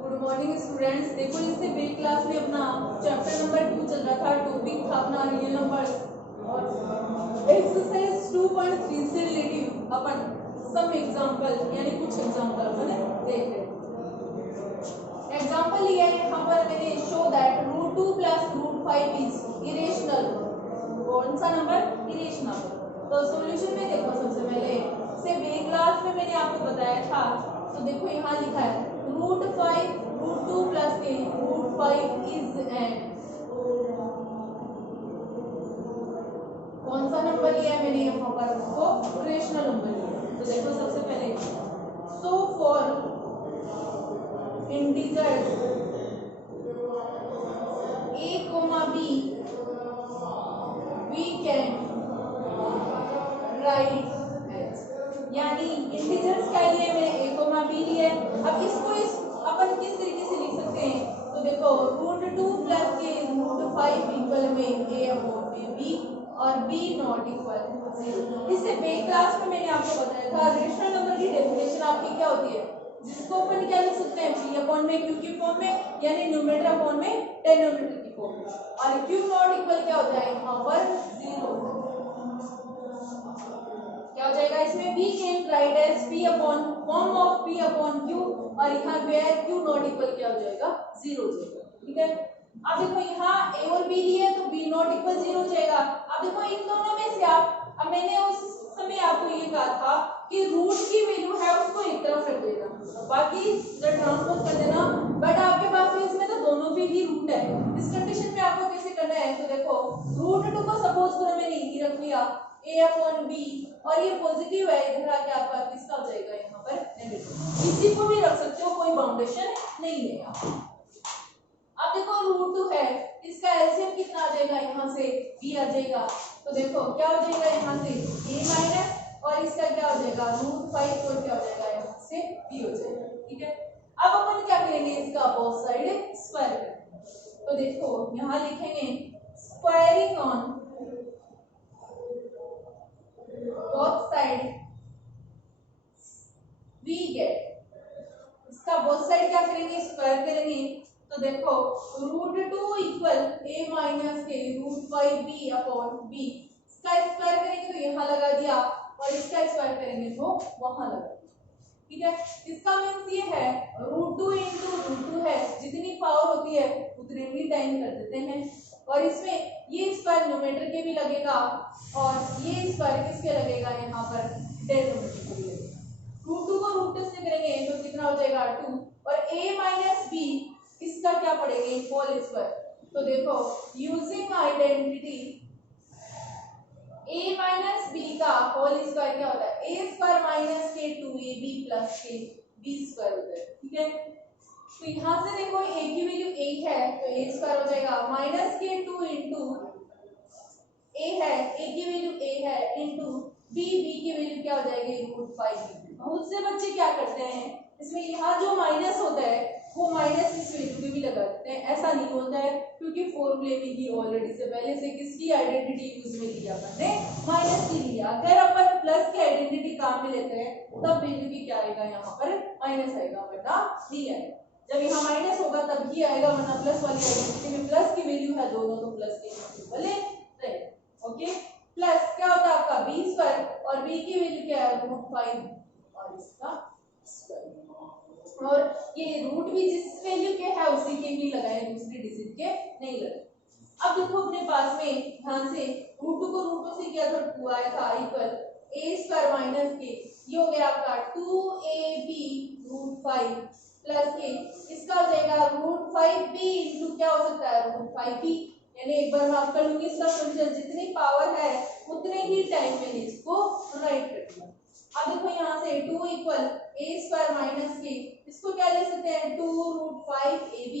Good morning students. देखो इससे बे class में अपना चैप्टर नंबर 2 चल रहा था। टॉपिक था अपना रियल नंबर्स और एक्सरसाइज 2.3 से रिलेटिव अपन सम एग्जांपल यानी कुछ एग्जांपल अपन देख रहे हैं। एग्जांपल लिया है यहाँ पर मैंने, शो दैट √2 + √5 इज इरेशनल। कौन सा नंबर? इरेशनल। तो सॉल्यूशन में देखो, सबसे पहले से बे क्लास में मैंने आपको बताया था। तो देखो यहाँ लिखा है √5 √2 + के √5 इज एन, कौन सा नंबर लिया है मैंने यहाँ पर? उसको रेशनल नंबर लिया। तो देखो सबसे पहले, so for integers a, b we can write as, यानी इंटीजर्स क्या लिए मैंने? a, b लिए। अब इसको अपन किस तरीके से लिख सकते हैं? तो देखो √2 + के √5 इक्वल में a/b और b नॉट इक्वल 0। इससे बे क्लास में मैंने आपको बताया था रेशनल नंबर की डेफिनेशन आपकी क्या होती है, जिसको अपन क्या लिख सकते हैं? p/में q की फॉर्म में, यानी न्यूमरेटर अपॉन में डिनोमिनेटर की फॉर्म में। और q नॉट इक्वल क्या हो जाएगा यहाँ पर? 0। क्या हो जाएगा इसमें? We can write as p अपॉन form of p upon q, और यहाँ वेयर q नॉट इक्वल क्या हो जाएगा? 0 हो जाएगा। ठीक है। अब देखो यहाँ a और b लिए तो b नॉट इक्वल 0 हो जाएगा। अब देखो इन दोनों में से अब मैंने उस समय आपको ये कहा था कि रूट की वैल्यू है उसको एक तरफ रख देना, बाकी जब ट्रांसपोज कर देना। बट आपके पास में इसमें तो दोनों भी ही रूट है। इस कंडीशन में आपको कैसे करना है? तो देखो √2 को सपोज करो मैंने यही रख लिया a/b, और ये पॉजिटिव है, इधर आके आपका किसका हो जाएगा यहाँ पर? नेगेटिव। किसी को भी रख सकते हो, कोई बाउंडेशन नहीं है यहाँ। अब देखो √2 है, इसका एलसीएम कितना आ जाएगा? यहाँ से b आ जाएगा। तो देखो क्या हो जाएगा यहाँ से a माइनस, और इसका क्या हो जाएगा? √5, और क्या हो जाएगा यहाँ से? b हो जाएगा। ठीक है। अब अपन क्या करेंगे? इसका बोथ साइड स्क्वायर करेंगे। तो देखो यहाँ लिखेंगे squaring on both side we get, इसका बोथ साइड क्या करेंगे? स्क्वायर करेंगे। तो देखो √2 इक्वल a माइनस के √5b अपॉन b, इसका स्क्वायर करेंगे तो यहाँ लगा दिया, और इसका स्क्वायर करेंगे तो वहां लगा दिया। ठीक है। इसका मीन्स ये है √2 × √2 है, जितनी पावर होती है उतने ही टाइम कर देते हैं। और इसमें ये स्क्वायर न्यूमरेटर के भी लगेगा, और ये स्क्वायर किसके लगेगा? यहाँ पर डिनोमिनेटर को भी लगेगा। √2 को √2 से करेंगे तो कितना हो जाएगा? 2, और a माइनस b इसका क्या पड़ेगा? Whole square. तो देखो using identity a minus b का होल स्क्वायर क्या होता है? a स्क्वायर माइनस के 2ab प्लस के b स्क्वायर होता है। ठीक है। तो यहाँ से देखो a की वैल्यू a है तो a स्क्वायर हो जाएगा, माइनस के 2 इंटू a है, a की वैल्यू a है, इंटू b की वैल्यू क्या हो जाएगी? √5। बहुत से बच्चे क्या करते हैं, इसमें यहाँ जो माइनस होता है वो माइनस इस वैल्यू पे भी लगा देते हैं। ऐसा नहीं होता है, क्योंकि फॉर्मूले में ही ऑलरेडी से पहले से किसकी आइडेंटिटी यूज में लिया अपन ने? माइनस की लिया। अगर अपन प्लस की आइडेंटिटी काम में लेते हैं तब वैल्यू की क्या आएगा? यहाँ पर माइनस आएगा, वरना नहीं आएगा। जब यहाँ माइनस होगा तब ही आएगा, वरना प्लस वाली आइडेंटिटी में प्लस की वैल्यू है, दोनों तो प्लस के वाले रहे। ओके। प्लस क्या होता है आपका? b स्क्वायर, और b की वैल्यू क्या है? √5, और इसका स्क्वायर। और ये रूट भी जिस वैल्यू के है उसी के ही लगाए, दूसरी डिजिट के नहीं लगाए। अब देखो अपने पास में ध्यान से √2 को √2 से किया तो 2 आया था, इक्वल a स्क्वायर माइनस के, ये हो गया आपका 2ab √5 प्लस के, इसका हो जाएगा √5b इंटू क्या हो सकता है? √5b। यानी एक बार माफ कर लूंगी इसका सॉल्यूशन, जितनी पावर है उतने ही टाइम में इसको राइट कर दिया। अब देखो यहाँ से 2 इक्वल a स्क्वायर माइनस के, इसको क्या लिख सकते हैं? 2√5ab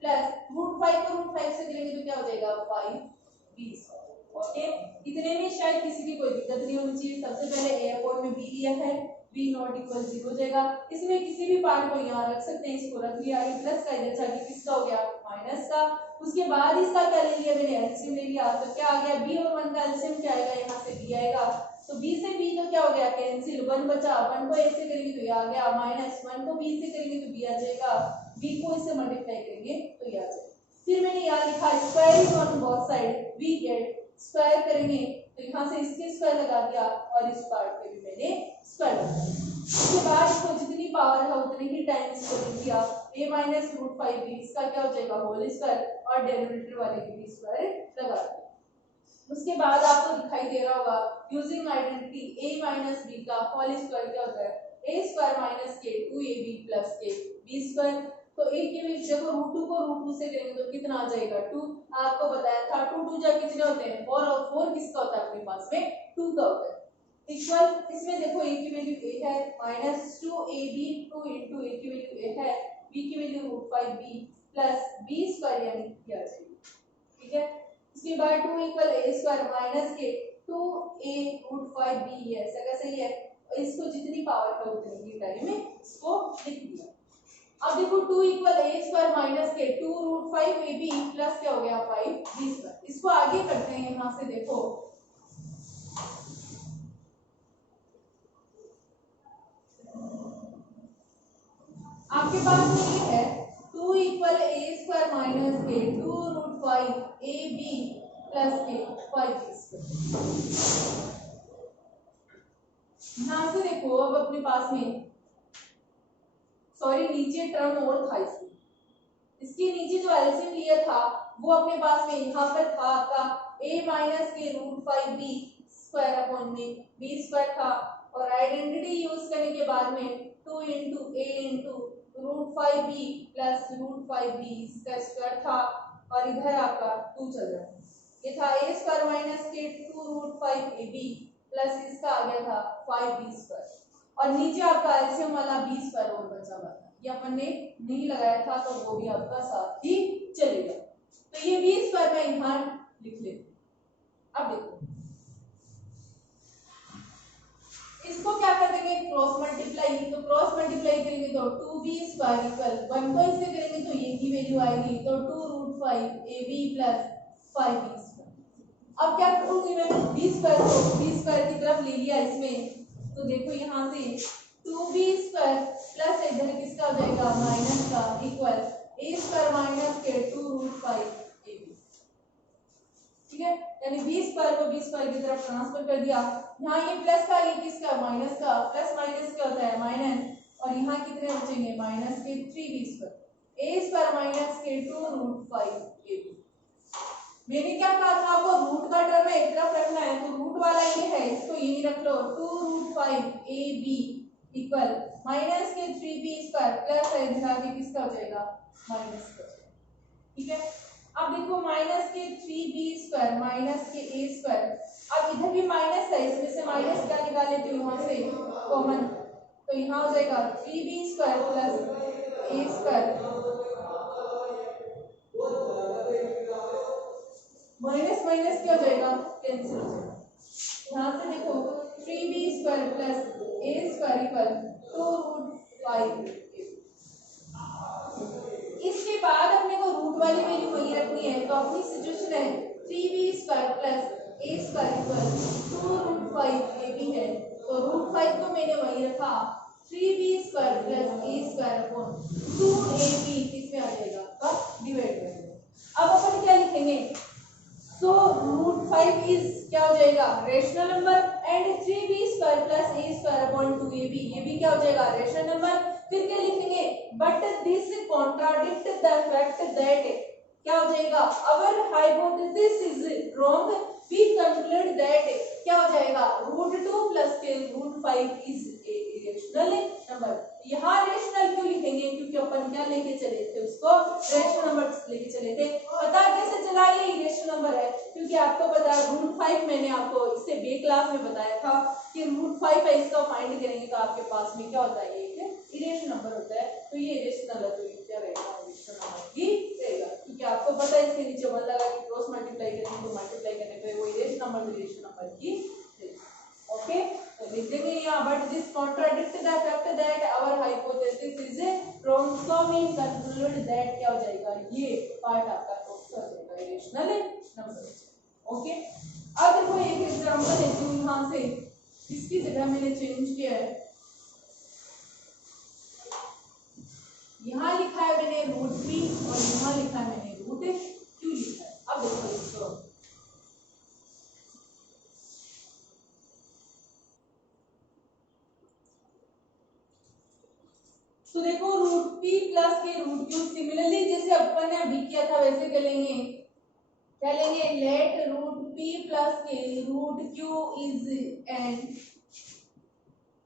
प्लस √5 को √5 से करेंगे तो क्या हो जाएगा? 5b square. ओके। इतने में शायद किसी की कोई दिक्कत नहीं होनी चाहिए। सबसे पहले a अपॉन में b लिया है, b नॉट इक्वल 0 हो जाएगा। इसमें किसी भी पार्ट को यहाँ रख सकते हैं, इसको रख लिया, ये प्लस का इधर जाके किसका हो गया? माइनस का। उसके बाद इसका क्या ले लिया मैंने? एलसीएम ले लिया, तो क्या आ गया? b और 1 का एलसीएम क्या आएगा? यहाँ से b आएगा। तो b से b तो क्या हो गया कैंसिल, 1 बचा, 1 को a से करेंगे तो ये आ गया माइनस, 1 को b से करेंगे तो b आ जाएगा, b को इससे मल्टीप्लाई करेंगे तो ये आ जाएगा। फिर मैंने यहाँ लिखा square is on both side, we get square करेंगे तो यहाँ से इसके स्क्वायर लगा दिया और इस पार्ट पे भी मैंने स्क्वायर लगा दिया। उसके बाद इसको जितनी पावर है उतनी ही टाइम इसको लिख दिया, a माइनस रूट 5b इसका क्या हो जाएगा होल स्क्वायर और डेरिवेटिव वाले के भी स्क्वायर लगा दिया। उसके बाद आपको दिखाई दे रहा होगा using identity a minus b का होल स्क्वायर क्या होता है, a square minus k 2ab plus k b square. तो a के बीच देखो रूट 2 को रूट 2 से करेंगे तो कितना आ जाएगा 2, आपको बताया था 2 2 जा कितने होते हैं 4 और 4 किसका होता है अपने पास में 2 का होता है इक्वल। इसमें देखो a की वैल्यू a है माइनस 2ab 2 into a की वैल्यू a है, b की value root 5b plus b square यानी क्या आ जाएगी, ठीक है। इसके बाद 2 इक्वल a स्क्वायर माइनस के 2a रूट 5b है, ऐसा सही है। इसको जितनी पावर है उतनी ही टाइम में इसको लिख दिया। अब देखो 2 इक्वल a स्क्वायर माइनस के 2 रूट 5ab प्लस क्या हो गया 5b स्क्वायर। इसको आगे करते हैं, यहां से देखो आपके पास में ये है 2 इक्वल a स्क्वायर माइनस के 2 रूट 5ab प्लस के 5b स्क्वायर। यहां से देखो अब अपने पास में सॉरी नीचे टर्म और था इसके नीचे जो एलसीएम लिया था वो अपने पास में यहाँ पर था आपका a माइनस के रूट 5b स्क्वायर अपॉन में b स्क्वायर था, और आइडेंटिटी यूज करने के बाद में 2 into a into root 5b plus root 5b इसका स्क्वायर था, और इधर आपका 2 चल रहा है। ये था a स्क्वायर माइनस के 2 रूट 5ab प्लस इसका आ गया था 5b स्क्वायर, और नीचे आपका एलसीएम वाला b स्क्वायर और बचा हुआ था, ये अपन ने नहीं लगाया था तो वो भी आपका साथ ही चलेगा। तो ये b स्क्वायर मैं यहां लिख लेती हूं। अब देखो इसको क्या कर देंगे क्रॉस मल्टीप्लाई, तो क्रॉस मल्टीप्लाई करेंगे तो 2b स्क्वायर इक्वल 1 को इससे करेंगे तो ये की वैल्यू आएगी तो 2 root 5ab plus 5b square. अब क्या करूंगी मैं b स्क्वायर को b स्क्वायर की तरफ ले लिया इसमें, तो देखो यहाँ से 2b स्क्वायर प्लस इधर किसका हो जाएगा माइनस का इक्वल a स्क्वायर माइनस के 2 रूट 5ab, ठीक है। यानी b स्क्वायर को b स्क्वायर की तरफ ट्रांसफर कर दिया, यहाँ ये प्लस का ये किसका माइनस का, प्लस माइनस क्या होता है माइनस, और यहाँ कितने बचेंगे माइनस के 3b square a square minus के 2 रूट 5ab। मैंने क्या कहा था आपको रूट का टर्म एक तरफ रखना है, तो रूट वाला ये है इसको यही रख लो 2 रूट 5ab इक्वल माइनस के 3b स्क्वायर प्लस इधर आगे किसका हो जाएगा माइनस का, ठीक है। अब देखो माइनस के 3b स्क्वायर माइनस के a स्क्वायर, अब इधर भी माइनस है इसमें से माइनस क्या निकाले तो यहाँ से कॉमन, तो यहाँ हो जाएगा 3b square plus a square minus minus क्या हो जाएगा कैंसिल हो जाएगा। यहाँ से देखो 3b square plus a square equal 2 root 5ab। इसके बाद अपने को रूट वाली वैल्यू वही रखनी है, तो अपनी सिचुएशन है 3b square plus a square equal 2 root 5ab है, तो रूट 5 को मैंने वही रखा 3b square plus a square upon 2ab किसमें आ जाएगा का डिवाइड कर देगा। अब अपन क्या लिखेंगे, तो रूट 5 इज क्या हो जाएगा rational number and 3b square plus a square upon 2ab ये भी क्या हो जाएगा रेशनल नंबर। फिर क्या लिखेंगे but this contradict the fact that क्या हो जाएगा our hypothesis is wrong we conclude that क्या हो जाएगा रूट 2 प्लस के root 5 is a irrational number. यहाँ रेशनल क्यों लिखेंगे क्योंकि अपन क्या लेके चले थे उसको रेशनल नंबर लेके चले थे। पता कैसे चला ये इरेशनल नंबर है क्योंकि आपको पता है रूट 5 मैंने आपको इससे बे क्लास में बताया था कि रूट 5 है इसका फाइंड करेंगे तो आपके पास में क्या होता है ये इरेशनल नंबर होता है। तो ये इरेशनल नंबर तो क्या रहेगा इरेशनल नंबर ही रहेगा क्योंकि आपको पता है इसके नीचे 1 लगा के क्रॉस मल्टीप्लाई करेंगे तो मल्टीप्लाई करने पे वो इरेशनल नंबर तो इरेशनल नंबर ही ओके। तो लिख देंगे यहाँ but this contradict the fact that our hypothesis is wrong so we conclude that क्या हो जाएगा ये पार्ट आपका हो जाएगा इरेशनल नंबर ओके। अब देखो एक एग्जांपल लेती हूँ यहाँ से इसकी जगह मैंने चेंज किया है, यहाँ लिखा है मैंने रूट पी और यहाँ लिखा है मैंने रूट क्यू लिखा है। अब देखो इसको, तो देखो रूट पी प्लस के रूट क्यू सिमिलरली जैसे अपन ने अभी किया था वैसे कर लेंगे। क्या लेंगे, लेट रूट पी प्लस के root Q is an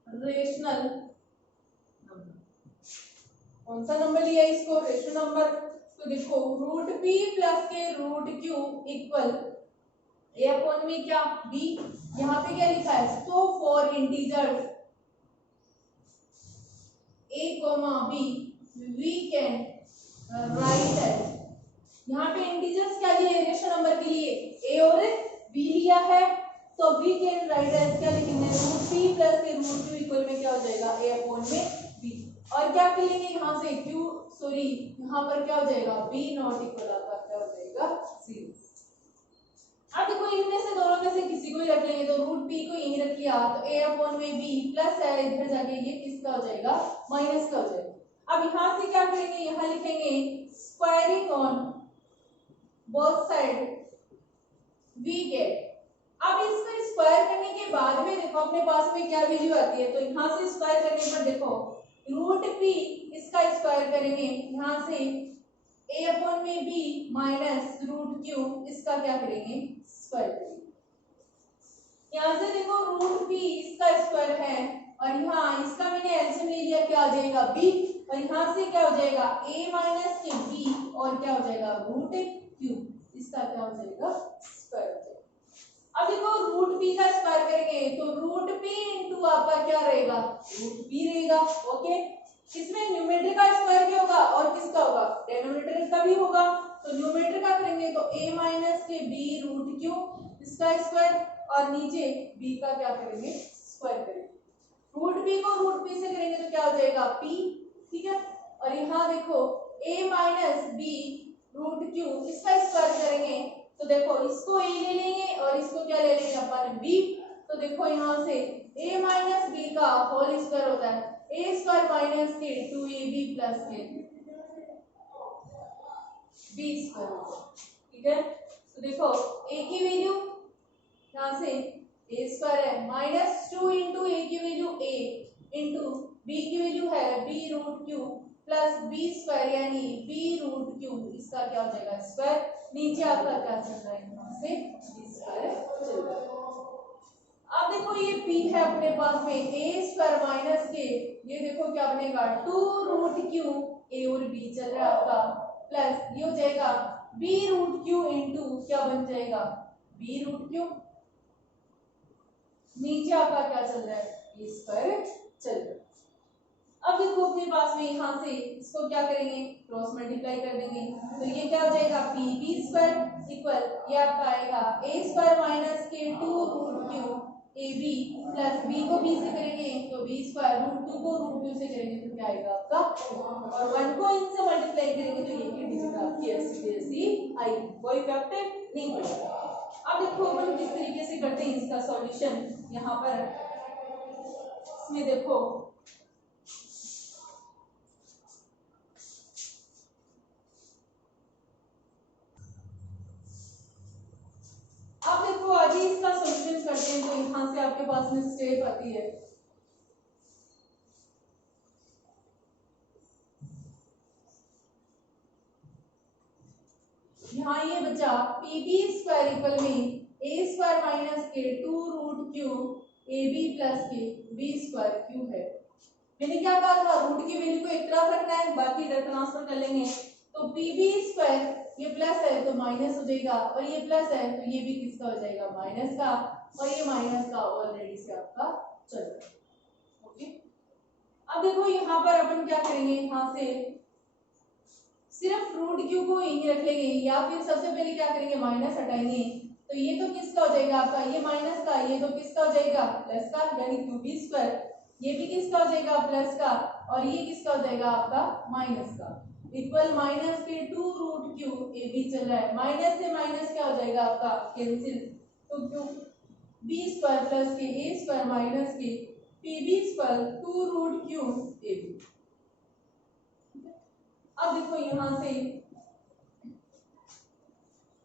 rational number. कौन सा नंबर लिया इसको, रेशनल नंबर। तो देखो रूट पी प्लस के root Q equal A upon में क्या बी, यहाँ पे क्या लिखा है, तो for integers a comma b we can write as, यहाँ पे इंटीजर्स क्या लिए, रेशनल नंबर के लिए a और b लिया है, तो we can write as क्या लिखेंगे, रूट p प्लस के रूट q इक्वल में क्या हो जाएगा a अपॉन में b, और क्या कर लेंगे यहाँ से q, सॉरी यहाँ पर क्या हो जाएगा b नॉट इक्वल आपका क्या हो जाएगा 0। अब देखो इनमें से दोनों में से किसी को ही रख लेंगे, तो रूट p को यहीं रख लिया तो a अपॉन में b प्लस है, इधर जाके ये किसका हो जाएगा, माइनस का हो जाएगा। अब यहाँ से क्या करेंगे, यहाँ लिखेंगे squaring on both side we get. अब इसका स्क्वायर करने के बाद में देखो अपने पास में क्या वैल्यू आती है, तो यहाँ से स्क्वायर करने पर देखो रूट p इसका स्क्वायर करेंगे, यहाँ से a अपॉन में b माइनस रूट q इसका क्या करेंगे, स्क्वायर करेंगे। यहाँ से देखो रूट p इसका स्क्वायर है और यहाँ इसका मैंने एलसीएम ले लिया, क्या आ जाएगा b, और यहाँ से क्या हो जाएगा a माइनस के b और क्या हो जाएगा रूट q, इसका क्या हो जाएगा स्क्वायर हो जाएगा। अब देखो रूट p का स्क्वायर करेंगे तो रूट p इंटू आपका क्या रहेगा, रूट p रहेगा। ओके, इसमें न्यूमरेटर का स्क्वायर क्या होगा और किसका होगा, डिनोमिनेटर का भी होगा, तो न्यूमरेटर का करेंगे तो a माइनस के b रूट क्यू इसका स्क्वायर और नीचे b का क्या करेंगे, स्क्वायर करेंगे। रूट b को रूट p से करेंगे तो क्या हो जाएगा p, ठीक है, और यहाँ देखो a minus b root Q इसका स्क्वायर करेंगे तो देखो इसको a ले लेंगे और इसको क्या ले लेंगे अपन b, तो देखो यहाँ से a माइनस b का होल स्क्वायर होता है a स्क्वायर माइनस के 2ab प्लस के b स्क्वायर, ठीक है। तो देखो a की वैल्यू यहाँ से a स्क्वायर है माइनस 2 इंटू a की वैल्यू a इंटू b की वैल्यू है b root Q plus b square यानी b रूट क्यू इसका क्या हो जाएगा स्क्वायर, नीचे आपका क्या चल रहा है यहाँ से b स्क्वायर चल रहा है। अब देखो ये p है अपने पास में a स्क्वायर माइनस के, ये देखो क्या बनेगा 2 रूट क्यू a और b चल रहा है आपका, प्लस ये हो जाएगा b रूट क्यू इंटू क्या बन जाएगा b रूट क्यू, नीचे आपका क्या चल रहा है b स्क्वायर चल रहा है। अब देखो अपने पास में यहाँ से इसको क्या करेंगे, क्रॉस मल्टीप्लाई कर देंगे, तो ये क्या हो जाएगा पी बी स्क्वायर इक्वल ये आपका आएगा a स्क्वायर माइनस के 2 root Q A B plus B को बी से करेंगे तो बी स्क्वायर रूट 2 को रूट क्यू से करेंगे तो क्या आएगा आपका, और 1 को इनसे मल्टीप्लाई करेंगे तो ये की डिजिट आपकी ऐसी आएगी, कोई इफेक्ट नहीं पड़ेगा। अब देखो अपन किस तरीके से करते हैं इसका सॉल्यूशन, यहाँ पर इसमें देखो अब देखो आगे इसका सॉल्यूशन करते हैं, तो यहाँ से आपके पास में स्टेप आती है यहाँ ये बचा पी बी स्क्वायर इक्वल में ए स्क्वायर माइनस के 2 root Q A B plus के बी स्क्वायर क्यू है। मैंने क्या कहा था रूट की वैल्यू को एक तरफ रखना है, बाकी इधर ट्रांसफर कर लेंगे, तो पी बी स्क्वायर ये प्लस है तो माइनस हो जाएगा और ये प्लस है तो ये भी किसका हो जाएगा माइनस का, और ये माइनस का ऑलरेडी से आपका चल रहा है। ओके, अब देखो यहाँ पर अपन क्या करेंगे, यहाँ से सिर्फ रूट क्यू को यहीं रख लेंगे या फिर सबसे पहले क्या करेंगे माइनस हटाएंगे, तो ये तो किसका हो जाएगा आपका ये माइनस का, ये तो किसका हो जाएगा प्लस का यानी क्यू बी स्क्वायर, ये भी किसका हो जाएगा प्लस का और ये किसका हो जाएगा आपका माइनस का, इक्वल माइनस के 2 रूट क्यू ए बी चल रहा है, माइनस से माइनस क्या हो जाएगा आपका कैंसिल, तो क्यू बी स्क्वायर प्लस के ए स्क्वायर माइनस के P B square 2 root Q A B. अब देखो यहां से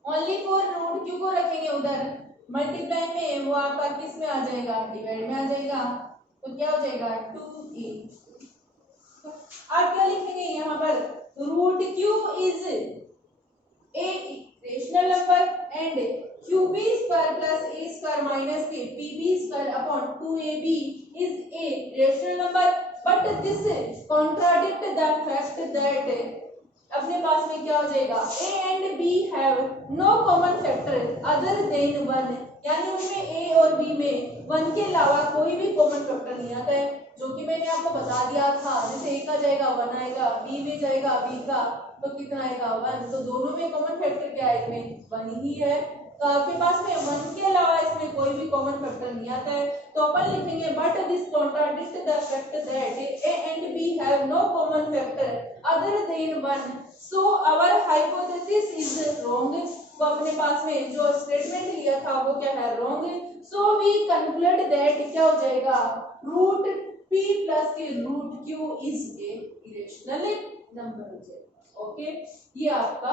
ओनली फॉर रूट क्यू को रखेंगे उधर, मल्टीप्लाई में वो आपका किस में आ जाएगा, डिवाइड में आ जाएगा, तो क्या हो जाएगा 2a। आप क्या लिखेंगे यहाँ पर, root Q is a rational number and Q B square plus A square minus के P B square upon 2ab is a rational number, but this contradict the fact that अपने पास में क्या हो जाएगा, a and b have no common factor other than 1, यानी उनमें a और b में 1 के अलावा कोई भी कॉमन फैक्टर नहीं आता है, जो कि मैंने आपको बता दिया था। जैसे a का जाएगा 1 आएगा, b में जाएगा b का तो कितना आएगा 1, तो दोनों में कॉमन फैक्टर क्या है, इसमें 1 ही है, तो आपके पास में 1 के अलावा इसमें कोई भी कॉमन फैक्टर नहीं आता है, तो अपन लिखेंगे but this contradict the fact that a and b have no common factor other than 1, so our hypothesis is wrong. वो अपने पास में जो स्टेटमेंट लिया था वो क्या है, wrong, so we conclude that क्या हो जाएगा, रूट p प्लस के root q is a irrational number हो जाएगा। ओके, ये आपका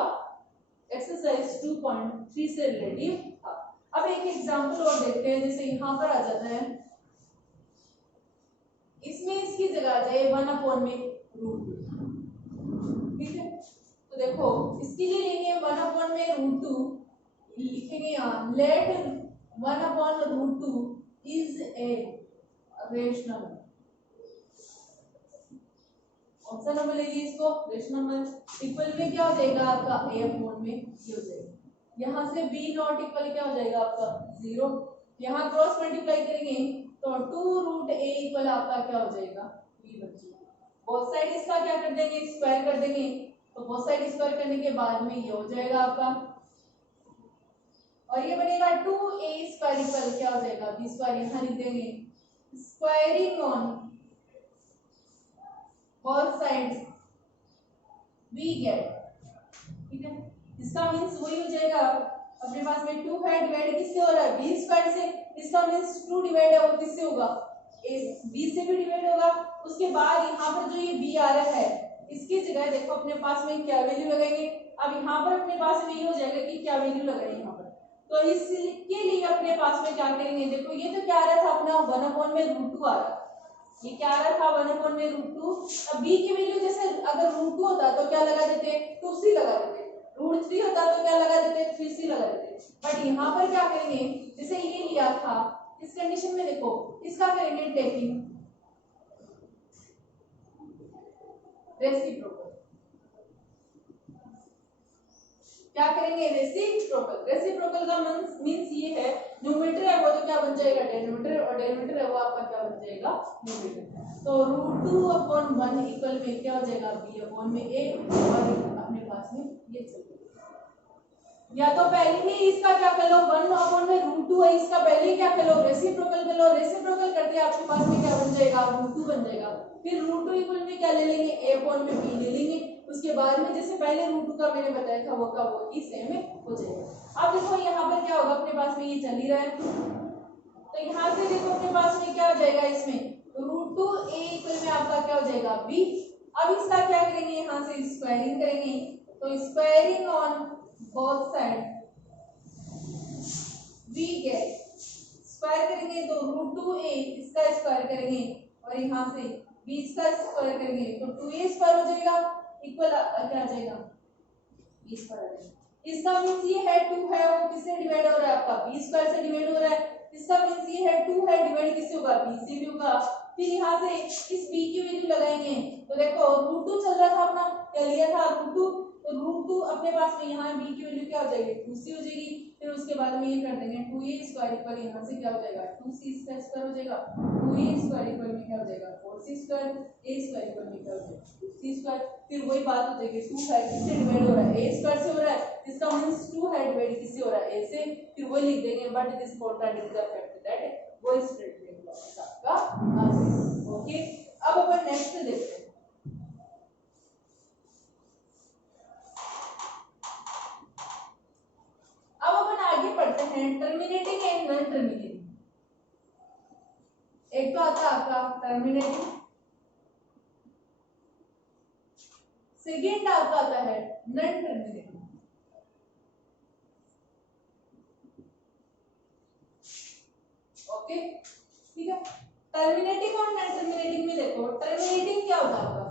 एक्सरसाइज 2.3 से रिलेटिव था। अब एक एग्जांपल और देखते हैं, जैसे यहाँ पर आ जाता है, इसमें इसकी जगह आ जाए 1 अपॉन में रूट, ठीक है, तो देखो इसके लिए लेंगे 1 अपॉन में रूट 2, लिखेंगे यहाँ let 1 upon root 2 is a rational, कौन सा नंबर लेंगे इसको, रेशनल नंबर, इक्वल में क्या हो जाएगा आपका a अपॉन में ये हो जाएगा, यहाँ से b नॉट इक्वल क्या हो जाएगा आपका 0, यहाँ क्रॉस मल्टीप्लाई करेंगे तो 2 रूट a इक्वल आपका क्या हो जाएगा b बन जाएगा, बोथ साइड इसका क्या कर देंगे, स्क्वायर कर देंगे, तो बोथ साइड स्क्वायर करने के बाद में ये हो जाएगा आपका, और ये बनेगा 2a स्क्वायर इक्वल क्या हो जाएगा b स्क्वायर, यहाँ लिख देंगे squaring on both sides we get, ठीक है, इसका मींस वही हो जाएगा, अपने पास में 2 है, डिवाइड किससे हो रहा है b स्क्वायर से, इसका मींस 2 डिवाइड है वो किससे होगा, a b से भी डिवाइड होगा। उसके बाद यहाँ पर जो ये b आ रहा है इसकी जगह देखो अपने पास में क्या वैल्यू लगाएंगे, अब यहाँ पर अपने पास में ये हो जाएगा कि क्या वैल्यू लगाए यहाँ पर, तो इसके लिए अपने पास में क्या करेंगे, देखो ये तो क्या आ रहा था अपना 1 अपॉन में रूट 2 आ रहा, ये क्या आ रहा था 1 अपॉन में रूट 2, अब b की वैल्यू जैसे अगर रूट 2 होता तो क्या लगा देते 2c लगा देते, रूट 3 होता तो क्या लगा देते 3c लगा देते, बट यहाँ पर क्या करेंगे, जैसे ये लिया था इस कंडीशन में देखो इसका करेंगे टेकिंग रेसिप्रोकल, क्या करेंगे रेसिप्रोकल, रेसिप्रोकल का मींस ये है न्यूमरेटर है वो तो क्या बन जाएगा डेनोमिनेटर, और डेनोमिनेटर है वो आपका क्या बन जाएगा न्यूमरेटर, तो रूट 2 अपॉन 1 इक्वल में क्या हो जाएगा b अपॉन में a, और अपने पास में ये चल या तो पहले ही इसका क्या कर लो 1 अपॉन में रूट 2 है, इसका पहले क्या कर लो रेसिप्रोकल कर लो, रेसिप्रोकल करते आपके पास में क्या बन जाएगा रूट 2 बन जाएगा, फिर रूट 2 इक्वल में क्या ले लेंगे a अपॉन में b ले लेंगे, उसके बाद में जैसे पहले रूट 2 का मैंने बताया था वो का वो ही सेम हो जाएगा। अब देखो यहाँ पर क्या होगा, अपने पास में ये चल ही रहा है, तो यहाँ से देखो अपने पास में क्या हो जाएगा, इसमें रूट 2 a इक्वल में आपका क्या हो जाएगा b, अब इसका क्या करेंगे यहाँ से स्क्वायरिंग करेंगे, तो squaring on both side we get, square करेंगे तो रूट 2a इसका स्क्वायर करेंगे और यहाँ से b इसका स्क्वायर करेंगे तो 2a स्क्वायर हो जाएगा इक्वल क्या आ जाएगा b स्क्वायर आ जाएगा, इसका मींस ये है 2 है वो किससे डिवाइड हो रहा है आपका b स्क्वायर से डिवाइड हो रहा है, इसका मींस ये है 2 है डिवाइड किससे होगा b से भी होगा, फिर यहाँ से इस b की वैल्यू लगाएंगे, तो देखो रूट 2 चल रहा था अपना, क्या लिया था रूट 2, तो रूट 2 अपने पास में यहाँ b की वैल्यू क्या हो जाएगी 2c हो जाएगी, फिर उसके बाद में ये कर देंगे 2a स्क्वायर इक्वल यहाँ से क्या हो जाएगा 2c स्क्वायर हो जाएगा, 2a स्क्वायर इक्वल में क्या हो जाएगा 4c square, a square equal में क्या हो जाएगा 2c स्क्वायर, फिर वही बात हो जाएगी 2 है किससे डिवाइड हो रहा है a स्क्वायर से हो रहा है, इसका मींस 2 है डिवाइड किससे हो रहा है a से, फिर वही लिख देंगे but this contradict the fact that वो स्टेटमेंट वापस आपका आ जाएगा। ओके, अब अपन नेक्स्ट देखते हैं, अब अपन आगे पढ़ते हैं टर्मिनेटिंग एंड नॉन टर्मिनेटिंग। आपका टर्मिनेटिंग, सेकेंड आपका आता है नॉन टर्मिनेटिंग। ओके ठीक है। टर्मिनेटिंग और नॉन टर्मिनेटिंग में देखो, टर्मिनेटिंग क्या होता है आपका,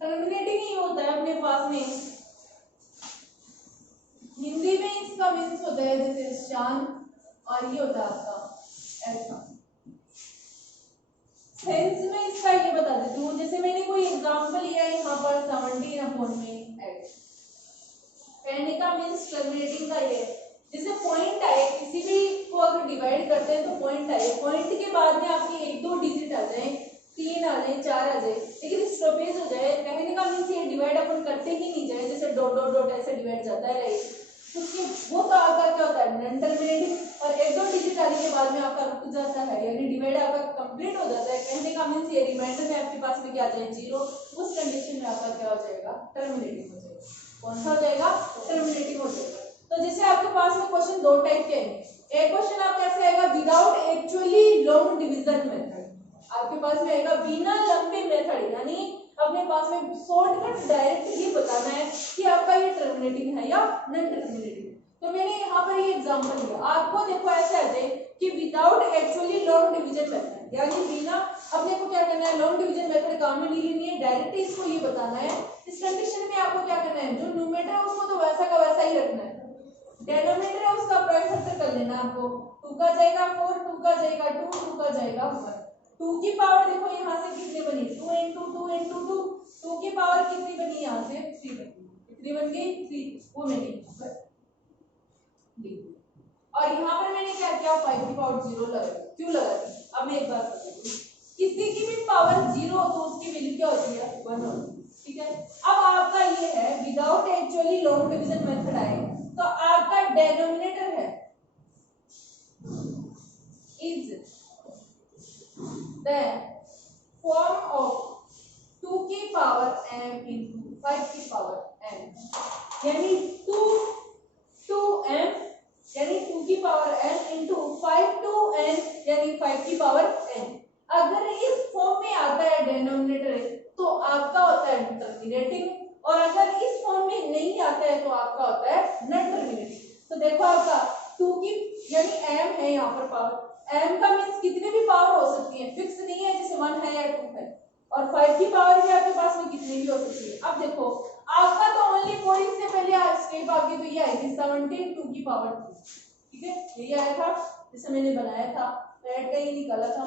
टर्मिनेटिंग ही होता है अपने पास में, हिंदी में इसका मीन्स होता है जैसे शांत, और ये होता है आपका ऐसा। सेंस में इसका ये बता देती हूँ, जैसे मैंने कोई एग्जांपल लिया है यहाँ पर 17/8, कहने का मीन्स टर्मिनेटिंग का ये, जैसे पॉइंट आए, किसी भी को अगर डिवाइड करते हैं तो पॉइंट आए, पॉइंट के बाद में आपकी 1-2 डिजिट आ जाए, 3 आ जाए, 4 आ जाए, लेकिन स्टॉपेज हो जाए, कहने का मीन्स ये डिवाइड अपन करते ही नहीं जाए, जैसे डॉट डॉट डॉट ऐसे डिवाइड जाता है राइट, उसके वो तो आपका क्या होता है नॉन टर्मिनेटिंग, और 1-2 डिजिट आने के बाद में आपका रुक जाता है, यानी डिवाइड आपका कंप्लीट हो जाता है, कहने का मीन्स ये रिमाइंडर में आपके पास में क्या आ जाए 0, उस कंडीशन में आपका क्या हो जाएगा टर्मिनेटिंग हो जाएगा। कौन सा हो जाएगा टर्मिनेटिंग हो जाएगा। तो जैसे आपके पास में क्वेश्चन 2 टाइप के हैं, एक क्वेश्चन आपका कैसे आएगा without actually long division method, आपके पास में आएगा बिना लंबे मेथड, यानी अपने पास में शॉर्टकट डायरेक्ट ही बताना है कि आपका ये टर्मिनेटिंग है या नॉन टर्मिनेटिंग। तो मैंने यहाँ पर ये एग्जांपल लिया, आपको देखो ऐसे आते कि without actually long division method, यानी बिना, अपने को क्या करना है लॉन्ग डिवीजन मेथड काम में नहीं लेनी है, डायरेक्ट इसको ये बताना है। इस कंडीशन में आपको क्या करना है, जो न्यूमरेटर है उसको तो वैसा का वैसा ही रखना है, डिनोमिनेटर है उसका प्राइम फैक्टर कर लेना, आपको 2 का जाएगा 4, 2 का जाएगा 2, 2 का जाएगा 1, 2 की पावर देखो यहाँ से कितनी बनी 2 into 2 into 2, 2 की पावर कितनी बनी यहाँ से 3 बनी, कितनी बन गई 3, वो मैंने और यहाँ पर मैंने क्या किया 5 की पावर 0 लगा, क्यों लगा दी। अब मैं एक बात बता दूं, किसी की भी पावर 0 हो तो उसकी वैल्यू क्या होती है 1 होती है, ठीक है। अब आपका ये है without actually long division method आए तो आपका डिनोमिनेटर है is the form of 2 की पावर m into 5 की पावर n, यानी 2m यानी 2 की power n into 5 to n यानी 5 की पावर n। अगर इस फॉर्म में आता है डिनोमिनेटर तो आपका होता है टर्मिनेटिंग, और अगर इस फॉर्म में नहीं आता है तो आपका होता है नॉन टर्मिनेटिंग। तो देखो आपका 2 की यानी m है यहाँ पर पावर, m का मींस कितने भी पावर हो सकती है, फिक्स नहीं है जैसे 1 है या 2 है, और 5 की पावर भी आपके पास में कितनी भी हो सकती है। अब देखो आपका तो ओनली 4, इससे पहले स्टेप आगे तो ये आएगी 17 2 की पावर 3, ठीक है, यही आया था जिसे मैंने बनाया था, ऐड का ही निकाला था।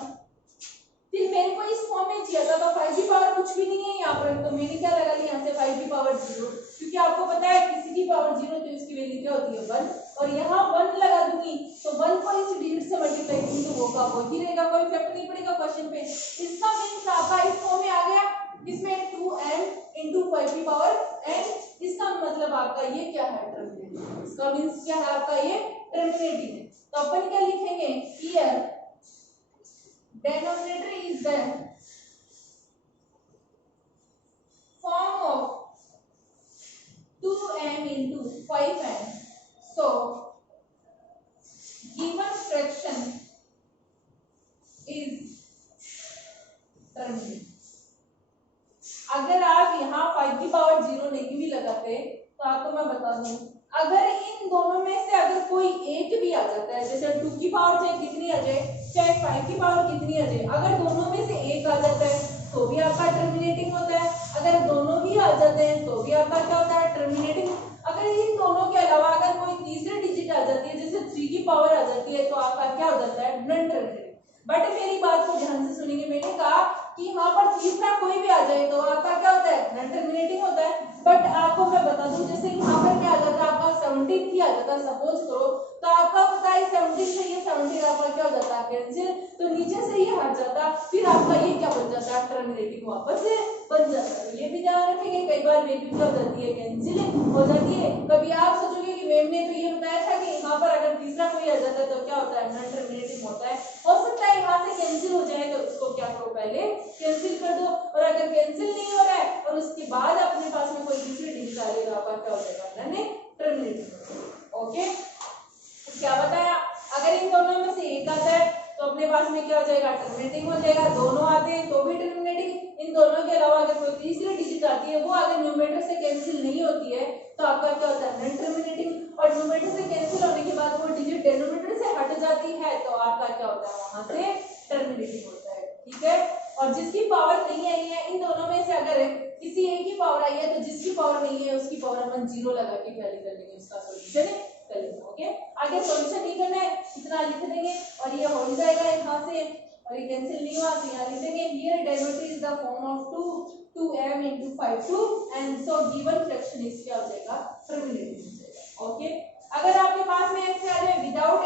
फिर मेरे को इस फॉर्म में चाहिए था, तो 5 की पावर कुछ भी नहीं है यहाँ पर, तो मैंने क्या लगा लिया यहाँ से 5 की पावर 0, क्योंकि आपको पता है किसी की पावर 0 तो इसकी वैल्यू क्या होती है 1, और यहाँ 1 लगा दूंगी तो 1 को इस डिजिट से मल्टीप्लाई करूंगी तो वो का वो ही रहेगा, कोई इफेक्ट नहीं पड़ेगा क्वेश्चन पे। इसका मींस आपका इस फॉर्म में आ गया, इसमें 2m into 5 की पावर n, इसका मतलब आपका ये क्या है टर्मिनेटिंग, इसका मींस क्या है आपका ये टर्मिनेटिंग है। तो अपन क्या लिखेंगे here denominator is the form of 2m into 5n, so given fraction is terminating। अगर आप यहाँ 5 की पावर 0 नहीं भी लगाते तो आपको मैं बता दूं, अगर इन दोनों में से अगर कोई एक भी आ जाता है, जैसे 2 की पावर चाहे कितनी आ जाए चाहे 5 की पावर कितनी आ जाए, अगर दोनों में से एक आ जाता है तो भी आपका टर्मिनेटिंग होता है, अगर दोनों भी आ जाते हैं तो भी आपका क्या होता है टर्मिनेटिंग। अगर इन दोनों के अलावा अगर कोई तीसरी डिजिट आ जाती है जैसे 3 की पावर आ जाती है तो आपका क्या हो जाता है नॉन टर्मिनेटिंग। बट मेरी बात को ध्यान से सुनिए, मैंने कहा कि यहाँ पर तीसरा कोई भी आ जाए तो आपका क्या होता है नॉन टर्मिनेटिंग होता है। बट आपको मैं बता दूं जैसे यहाँ पर क्या आ जाता है आपका 17 ही आ जाता है सपोज करो, तो आपका पता है 17 से ये 17 आपका क्या हो जाता है कैंसिल, तो नीचे से ये हट जाता, फिर आपका ये क्या बन जाता है टर्मिनेटिंग वापस से बन जाता है। तो ये भी ध्यान रखेंगे, कई बार वैल्यू क्या हो जाती है कैंसिल हो जाती है। कभी आप सोचोगे कि मैम ने तो ये बताया था कि यहाँ पर अगर तीसरा कोई आ जाता है तो क्या होता है नॉन टर्मिनेटिंग होता है। हो सकता है यहाँ से कैंसिल हो जाए तो उसको क्या करो पहले कैंसिल कर दो, और अगर कैंसिल नहीं हो रहा है और उसके बाद अपने पास में कोई तीसरी डिजिट आ रही है तो आपका क्या हो जाएगा नॉन टर्मिनेटिंग। ओके क्या बताया, अगर इन दोनों में से एक आता है तो अपने पास में क्या हो जाएगा, टर्मिनेटिंग हो जाएगा। दोनों आते हैं तो भी टर्मिनेटिंग। इन दोनों के अलावा अगर कोई तीसरी डिजिट आती है वो अगर न्यूमरेटर से कैंसिल नहीं होती है तो आपका क्या होता है, नॉन टर्मिनेटिंग। और न्यूमरेटर से कैंसिल होने के बाद वो डिजिट डिनोमिनेटर से हट जाती है तो आपका क्या होता है, वहां से टर्मिनेटिंग होता है। ठीक है, और जिसकी पावर नहीं आई है, इन दोनों में से अगर किसी एक की पावर आई है तो जिसकी पावर नहीं है उसकी पावर अपन 0 लगा के कैरी कर लेंगे, उसका सॉल्यूशन कर लेंगे। ओके, आगे सॉल्यूशन नहीं करना है, इतना लिख देंगे और ये हो जाएगा यहाँ से, और ये कैंसिल नहीं हुआ तो यहाँ लिख देंगे here derivative is the form of 2m into 5 2 and so given fraction is क्या हो जाएगा, टर्मिनेटिंग हो जाएगा। ओके, अगर आपके पास में x आ जाए without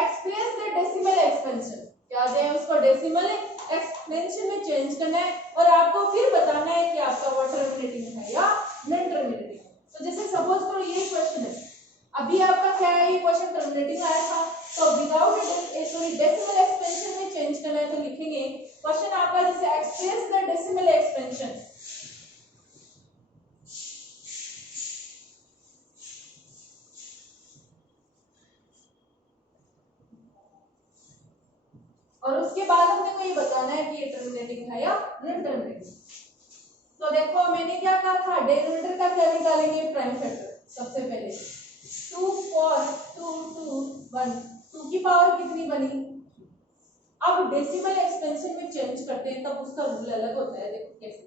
express the decimal expansion, क्या आ जाए उसको डेसिमल एक्सपेंशन में चेंज करना है और आपको फिर बताना है कि आपका वो टर्मिनेटिंग है या नॉन टर्मिनेटिंग है। तो जैसे सपोज करो ये क्वेश्चन है, अभी आपका क्या है, ये क्वेश्चन टर्मिनेटिंग आया था तो विदाउट डेसिमल एक्सपेंशन में चेंज करना है तो लिखेंगे क्वेश्चन आपका जैसे एक्सप्रेस द डेसिमल एक्सपेंशन, और उसके बाद हमने को ये बताना है कि ये टर्मिनेटिंग है या नॉन टर्मिनेटिंग। तो देखो मैंने क्या कहा था, डिनोमिनेटर का क्या निकालेंगे, प्राइम फैक्टर। सबसे पहले 2 cos 2 2 1, 2 की पावर कितनी बनी। अब डेसिमल एक्सपेंशन में चेंज करते हैं तब उसका रूल अलग होता है। देखो कैसे,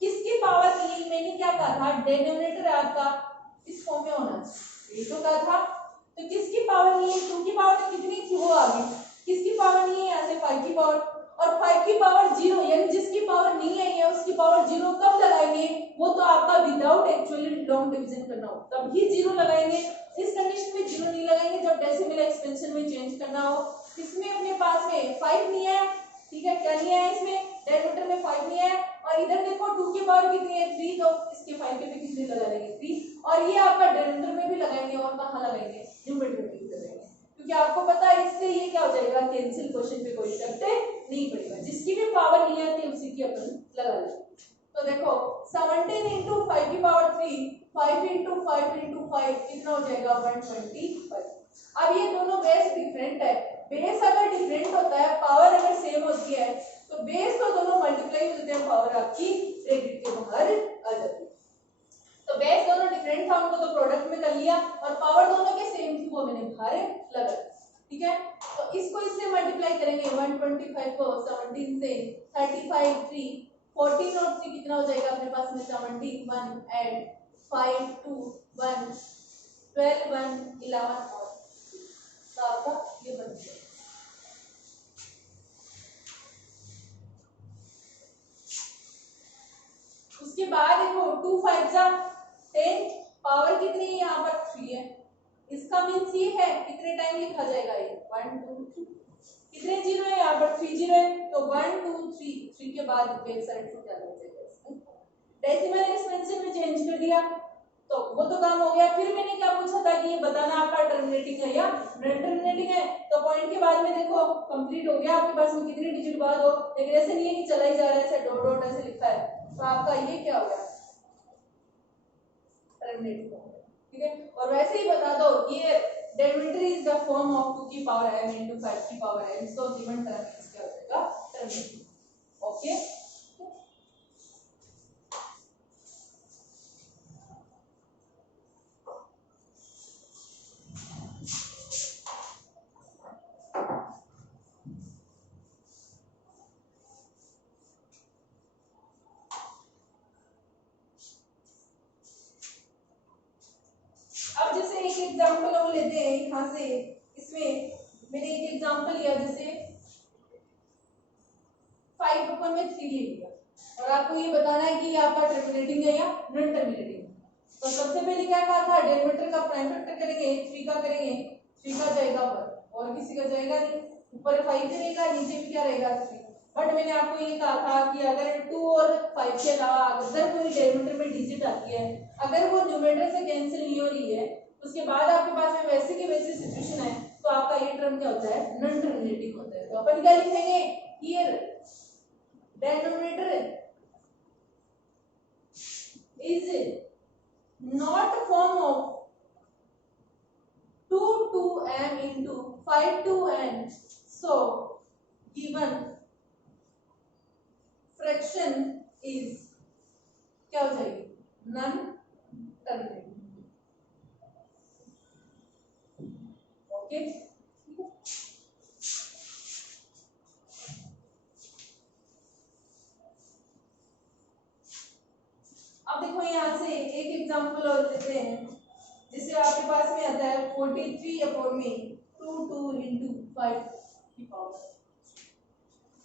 किसकी पावर की, मैंने क्या कहा था, डिनोमिनेटर आपका इस फॉर्म में होना चाहिए, ये तो कहा था। तो किसकी पावर नहीं है, 2 की पावर तो कितनी थी वो आ गई, किसकी पावर नहीं है, यहाँ से 5 की पावर, और 5 की पावर 0, यानी जिसकी पावर नहीं आई है उसकी पावर 0 कब लगाएंगे, वो तो आपका विदाउट एक्चुअली लॉन्ग डिवीजन करना हो तब ही 0 लगाएंगे। इस कंडीशन में 0 नहीं लगाएंगे जब डेसिमल एक्सपेंशन में चेंज करना हो। इसमें अपने पास में 5 नहीं है, ठीक है, क्या नहीं है इसमें, डेरिवेटिव में 5 नहीं है, और इधर देखो 2 की पावर कितनी है 3, तो इसके 5 के भी कितने लगा देंगे 3, और ये आपका डेरिवेटिव में भी लगाएंगे और कहाँ लगाएंगे, न्यूमरेटर में भी लगाएंगे, क्योंकि आपको पता है इससे ये क्या हो जाएगा, कैंसिल क्वेश्चन पे कोई इफेक्ट नहीं पड़ेगा, जिसकी भी पावर नहीं आती उसी की अपन लगा लेंगे। तो देखो 17 into 5 की पावर 3, 5 into 5 into 5 कितना हो जाएगा 125। अब ये दोनों बेस डिफरेंट है, बेस अगर डिफरेंट होता है, पावर अगर सेम होती है तो बेस तो दोनों मल्टीप्लाई हो जाते हैं, पावर आपकी ब्रैकेट के बाहर आ जाती है। तो बेस दोनों डिफरेंट था, उनको तो प्रोडक्ट में कर लिया, और पावर दोनों के सेम थी वो मैंने बाहर लगा, ठीक है। तो इसको इससे मल्टीप्लाई करेंगे, 125 को 17 से, 35 3 14 और 3 कितना हो जाएगा अपने पास में 71 एंड 5 2 1 12 1 11 और तो आपका ये बन गया। उसके बाद देखो 2 5 जा 10, पावर कितनी है यहाँ पर 3 है, इसका मीन्स ये है कितने टाइम लिखा जाएगा ये 1 2 3, कितने जीरो है यहाँ पर 3 जीरो है, तो 1 2 3 3 के बाद बैक साइड से क्या लग जाएगा इसमें, डेसिमल एक्सपेंशन में चेंज कर दिया तो वो तो काम हो गया। फिर मैंने क्या पूछा था कि ये बताना आपका टर्मिनेटिंग है या नॉन टर्मिनेटिंग है, तो पॉइंट के बाद में देखो कंप्लीट हो गया, आपके पास में कितनी डिजिट बाद हो, लेकिन ऐसे नहीं है कि चला ही जा रहा है, ऐसे डॉट डॉट ऐसे लिखा है, तो आपका ये क्या हो गया टर्मिनेटिंग हो गया, ठीक है। और वैसे ही बता दो ये derivative is the form of 2 की पावर m into 5 की power n, so given term क्या हो जाएगा टर्मिनेटिंग। ओके, अब जैसे एक एग्जांपल हम लेते हैं यहाँ से, इसमें मैंने एक एग्जांपल लिया जैसे 5 अपन में 3 ले लिया, और आपको ये बताना है कि ये आपका टर्मिनेटिंग है या नॉन टर्मिनेटिंग। तो सबसे पहले क्या कहा था, डेरिवेटिव का प्राइम फैक्टर करेंगे 3 का करेंगे, 3 का जाएगा ऊपर और किसी का जाएगा नहीं, ऊपर 5 रहेगा नीचे भी क्या रहेगा 3। बट मैंने आपको ये कहा था कि अगर 2 और 5 के अलावा अगर कोई डेरिवेटिव में डिजिट आती है, अगर वो न्यूमरेटर से कैंसिल नहीं हो रही है, उसके बाद आपके पास में वैसे की वैसी सिचुएशन है, तो आपका ये टर्म क्या होता है नॉन टर्मिनेटिंग होता है। तो अपन क्या लिखेंगे, here denominator is not form of m into 5 to n, so given fraction is क्या हो जाएगी, नन टर्मिनेटिंग। ओके, अब देखो यहाँ से एक एग्जांपल और लेते हैं, जिसे आपके पास में आता है 43 अपॉन में 2 into 5 की पावर।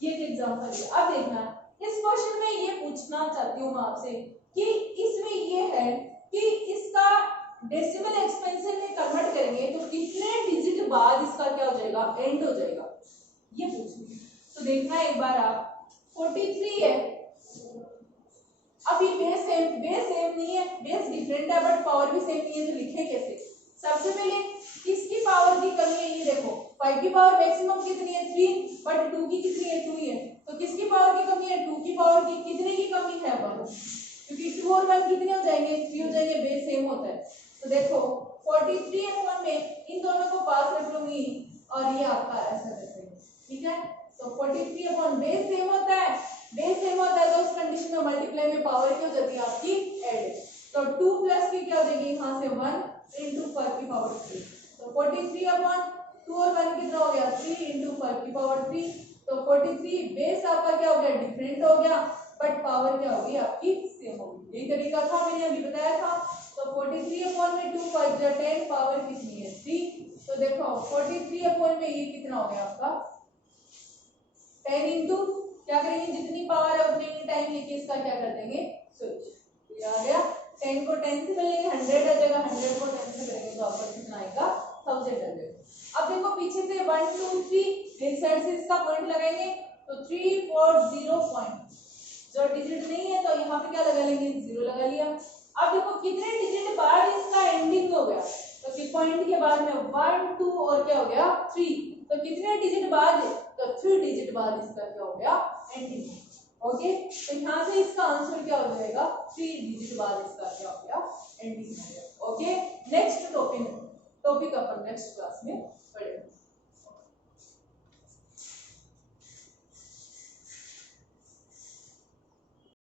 ये एक एग्जांपल है। अब देखना इस क्वेश्चन में ये पूछना चाहती हूँ मैं आपसे कि इसमें ये है कि इसका डेसिमल एक्सपेंशन में कन्वर्ट करेंगे तो कितने डिजिट बाद इसका क्या हो जाएगा, एंड हो जाएगा, ये पूछना। तो देखना एक बार आप 43 है, अब ये बेस सेम नहीं है, बेस डिफरेंट है बट पावर भी सेम नहीं है, तो लिखे कैसे? सबसे पहले किसकी पावर की कमी है, ये देखो 5 की पावर मैक्सिमम कितनी है 3, बट 2 की कितनी है 2 ही है, तो किसकी पावर की कमी है 2 की पावर की, कितने की कमी है 1, क्योंकि 2 और 1 कितने हो जाएंगे 3 हो जाएंगे, बेस सेम होता है। तो देखो 43 अपॉन में इन दोनों को पास रख लूंगी और ये आपका ऐसा रखेंगे, ठीक है। तो 43 अपॉन बेस सेम होता है, बेस सेम होता है तो उस कंडीशन में मल्टीप्लाई में पावर क्या हो जाती है आपकी ऐड, तो 2 प्लस की क्या हो जाएगी यहाँ से 1 into 5 की पावर 3, तो 43 अपॉन 2 और 1 कितना हो गया 3 into 5 की पावर 3, तो 43 बेस आपका क्या हो गया डिफरेंट हो गया बट पावर क्या होगी आपकी सेम होगी। यही तरीका था, मैंने अभी बताया था। तो 43 अपॉन में 2 5 10 पावर कितनी है 3, तो देखो 43 अपॉन में ये कितना हो गया आपका 10 इंटू क्या करेंगे, जितनी पावर है उतने ही टाइम लेके इसका क्या कर देंगे स्विच, ये आ गया 10 को 10 से मिलेंगे 100 आ जाएगा, 100 को 10 से करेंगे तो आपका कितना आएगा 1000। अब देखो पीछे से 1 2 3 एक साइड से इसका पॉइंट लगाएंगे तो 3 4 0 पॉइंट, जो डिजिट नहीं है तो यहाँ पे क्या लगा लेंगे 0 लगा लिया। अब देखो कितने डिजिट बाद इसका एंडिंग हो गया, तो कि पॉइंट के बाद में 1 2 और क्या हो गया 3, तो कितने डिजिट बाद, तो 3 डिजिट बाद इसका क्या हो गया एंडिंग। ओके, तो यहाँ से इसका आंसर क्या हो जाएगा 3 डिजिट बाद इसका क्या हो गया एंडिंग हो गया। ओके, नेक्स्ट टॉपिक अपन नेक्स्ट क्लास में पढ़ेंगे।